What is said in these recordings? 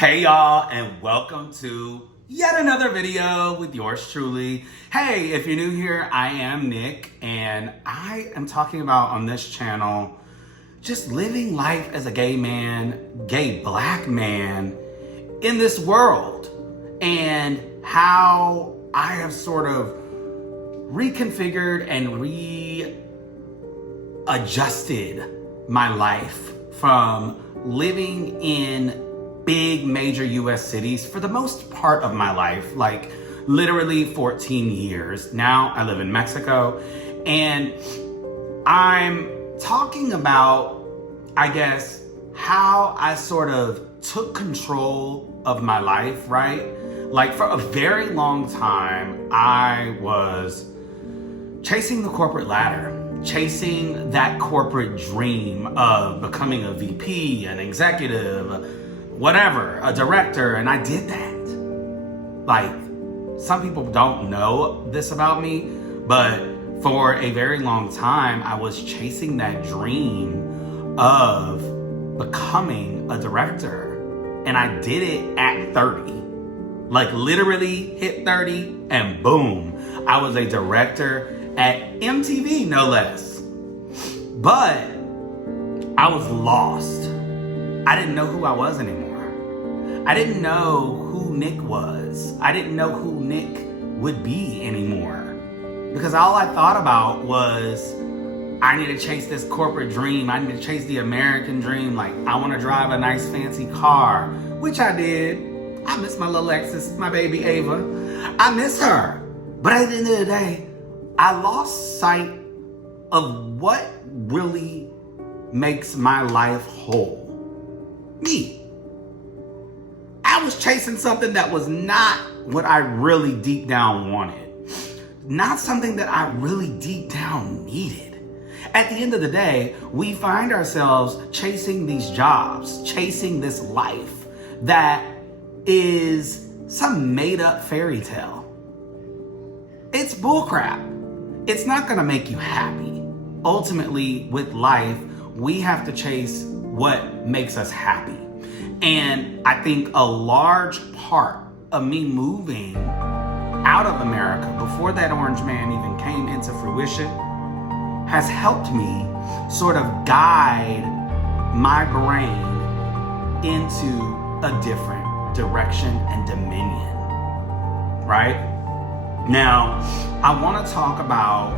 Hey y'all, and welcome to yet another video with yours truly. Hey, if you're new here, I am Nick, and I am talking about on this channel just living life as a gay man, gay black man in this world, and how I have sort of reconfigured and readjusted my life from living in big major US cities for the most part of my life, like literally 14 years. Now I live in Mexico, and I'm talking about, I guess, how I sort of took control of my life, right? Like for a very long time, I was chasing the corporate ladder, chasing that corporate dream of becoming a VP, an executive, whatever, a director, and I did that. Like, some people don't know this about me, but for a very long time, I was chasing that dream of becoming a director, and I did it at 30. Like, literally hit 30, and boom, I was a director at MTV, no less. But I was lost. I didn't know who I was anymore. I didn't know who Nick was. I didn't know who Nick would be anymore. Because all I thought about was, I need to chase this corporate dream. I need to chase the American dream. Like, I want to drive a nice fancy car, which I did. I miss my little Lexus, my baby Ava. I miss her. But at the end of the day, I lost sight of what really makes my life whole. Me. I was chasing something that was not what I really deep down wanted. Not something that I really deep down needed. At the end of the day, we find ourselves chasing these jobs, chasing this life that is some made up fairy tale. It's bullcrap. It's not gonna make you happy. Ultimately, with life, we have to chase what makes us happy. And I think a large part of me moving out of America before that orange man even came into fruition has helped me sort of guide my brain into a different direction and dominion, right? Now, I want to talk about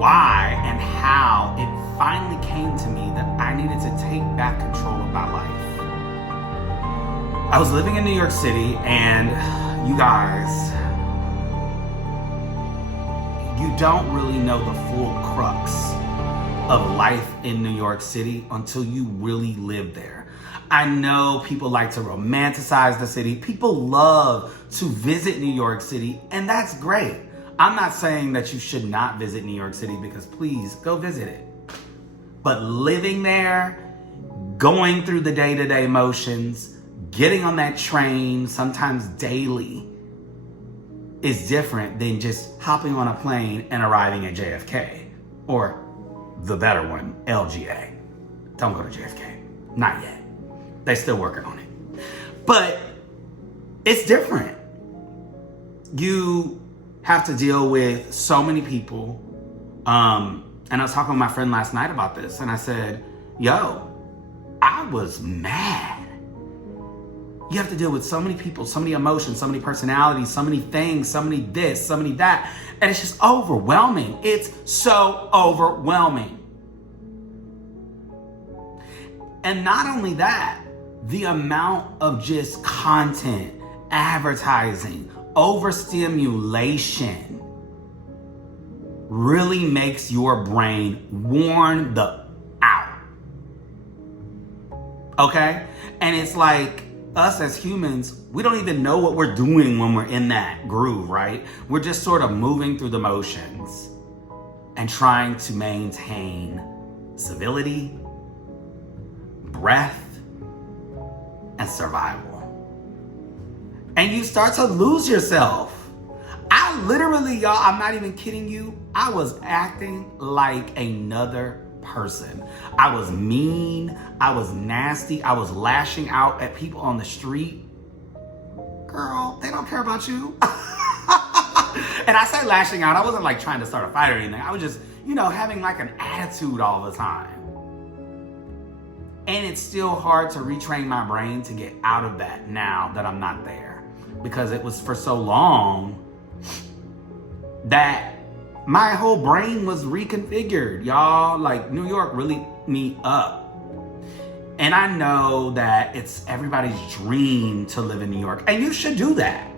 why and how it finally came to me that I needed to take back control of my life. I was living in New York City, and you guys, you don't really know the full crux of life in New York City until you really live there. I know people like to romanticize the city. People love to visit New York City, and that's great. I'm not saying that you should not visit New York City, because please go visit it. But living there, going through the day-to-day motions, getting on that train, sometimes daily, is different than just hopping on a plane and arriving at JFK. Or the better one, LGA. Don't go to JFK. Not yet. They're still working on it. But it's different. You have to deal with so many people. And I was talking with my friend last night about this, and I said, yo, I was mad. You have to deal with so many people, so many emotions, so many personalities, so many things, so many this, so many that. And it's just overwhelming. It's so overwhelming. And not only that, the amount of just content, advertising, overstimulation really makes your brain worn the out. Okay? And it's like us as humans, we don't even know what we're doing when we're in that groove, right? We're just sort of moving through the motions and trying to maintain civility, breath, and survival. And you start to lose yourself. I literally, y'all, I'm not even kidding you, I was acting like another person. I was mean, I was nasty, I was lashing out at people on the street. Girl, they don't care about you. And I say lashing out, I wasn't like trying to start a fight or anything. I was just, having like an attitude all the time. And it's still hard to retrain my brain to get out of that now that I'm not there. Because it was for so long that my whole brain was reconfigured, y'all. Like, New York really me up. And I know that it's everybody's dream to live in New York. And you should do that.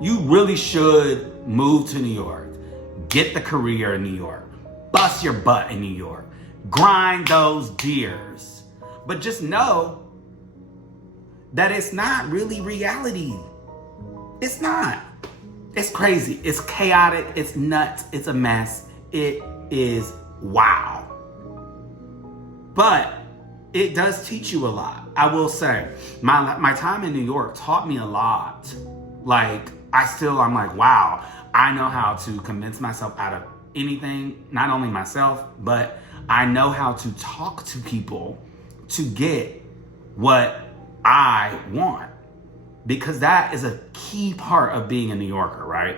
You really should move to New York. Get the career in New York. Bust your butt in New York. Grind those gears. But just know that it's not really reality. It's not. It's crazy. It's chaotic. It's nuts. It's a mess. It is wow. But it does teach you a lot. I will say, my time in New York taught me a lot. Like, I'm like, wow, I know how to convince myself out of anything, not only myself, but I know how to talk to people to get what I want. Because that is a key part of being a New Yorker, right?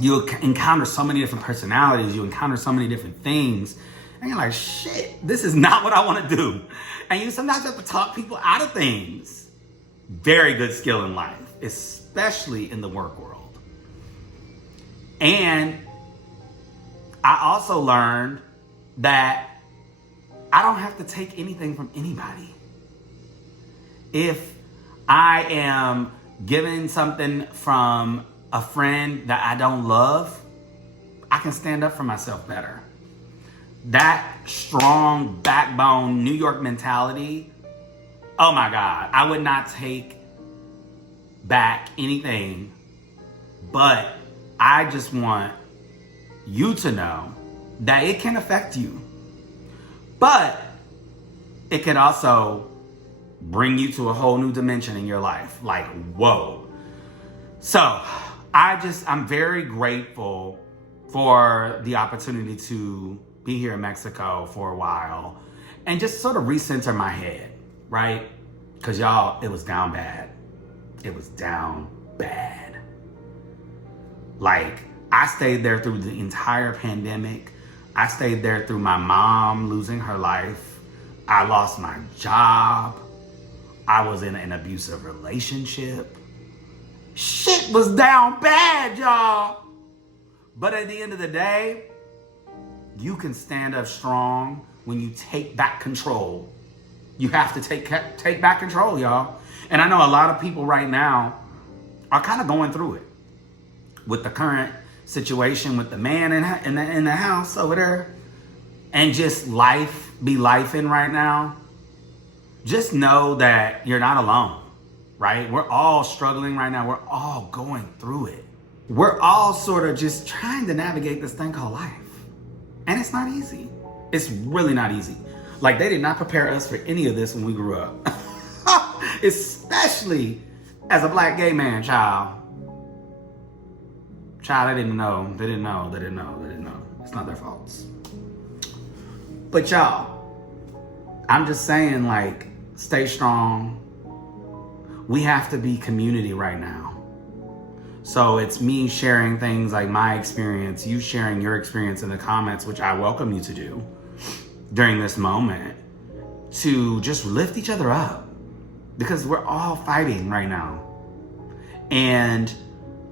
You encounter so many different personalities, you encounter so many different things, and you're like, shit, this is not what I want to do. And you sometimes have to talk people out of things. Very good skill in life, especially in the work world. And I also learned that I don't have to take anything from anybody. If I am given something from a friend that I don't love, I can stand up for myself better. That strong backbone New York mentality, oh my God, I would not take back anything, but I just want you to know that it can affect you. But it can also bring you to a whole new dimension in your life. Like, whoa. So I'm very grateful for the opportunity to be here in Mexico for a while and just sort of recenter my head, right? Because y'all, it was down bad. It was down bad. Like, I stayed there through the entire pandemic. I stayed there through my mom losing her life. I lost my job. I was in an abusive relationship. Shit was down bad, y'all. But at the end of the day, you can stand up strong when you take back control. You have to take back control, y'all. And I know a lot of people right now are kind of going through it with the current situation with the man in the house over there, and just life be lifing right now. Just know that you're not alone, right? We're all struggling right now. We're all going through it. We're all sort of just trying to navigate this thing called life. And it's not easy. It's really not easy. Like, they did not prepare us for any of this when we grew up. Especially as a black gay man, child. Child, they didn't know. They didn't know. It's not their faults. But y'all, I'm just saying, like, stay strong. We have to be community right now. So it's me sharing things like my experience, you sharing your experience in the comments, which I welcome you to do during this moment, to just lift each other up, because we're all fighting right now. And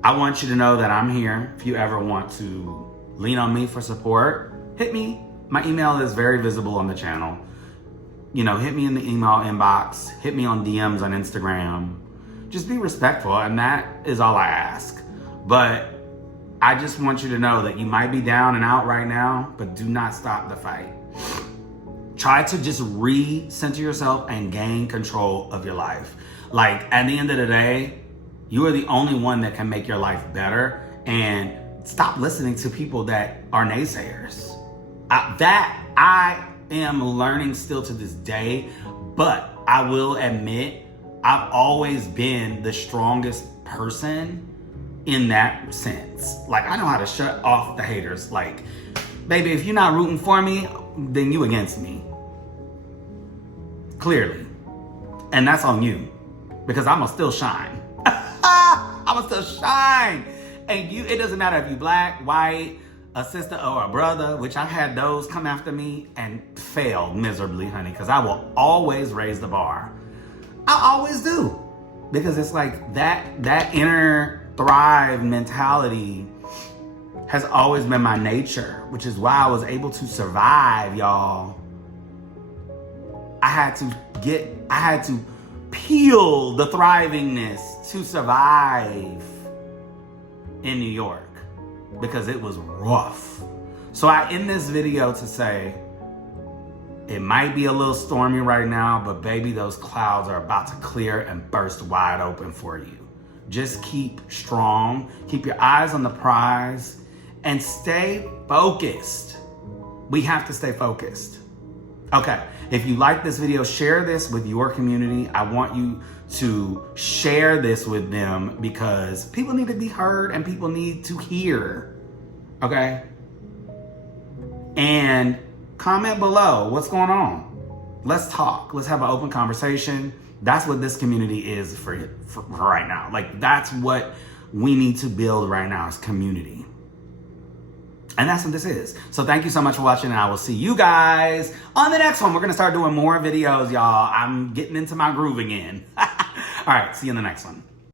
I want you to know that I'm here. If you ever want to lean on me for support, hit me. My email is very visible on the channel. Hit me in the email inbox, hit me on DMs on Instagram. Just be respectful, and that is all I ask. But I just want you to know that you might be down and out right now, but do not stop the fight. Try to just recenter yourself and gain control of your life. Like, at the end of the day, you are the only one that can make your life better, and stop listening to people that are naysayers. That I am learning still to this day, but I will admit, I've always been the strongest person in that sense. Like, I know how to shut off the haters. Like, baby, if you're not rooting for me, then you against me. Clearly. And that's on you. Because I'ma still shine. I'ma still shine. And it doesn't matter if you black, white, a sister or a brother, which I had those come after me and failed miserably, honey, because I will always raise the bar. I always do. Because it's like that inner thrive mentality has always been my nature, which is why I was able to survive, y'all. I had to peel the thrivingness to survive in New York because it was rough. So I end this video to say, it might be a little stormy right now, but baby, those clouds are about to clear and burst wide open for you. Just keep strong, keep your eyes on the prize, and stay focused. We have to stay focused. Okay, if you like this video, share this with your community. I want you to share this with them because people need to be heard and people need to hear, okay? And comment below what's going on. Let's talk. Let's have an open conversation. That's what this community is for right now. Like, that's what we need to build right now is community. And that's what this is. So thank you so much for watching, and I will see you guys on the next one. We're gonna start doing more videos, y'all. I'm getting into my groove again. All right, see you in the next one.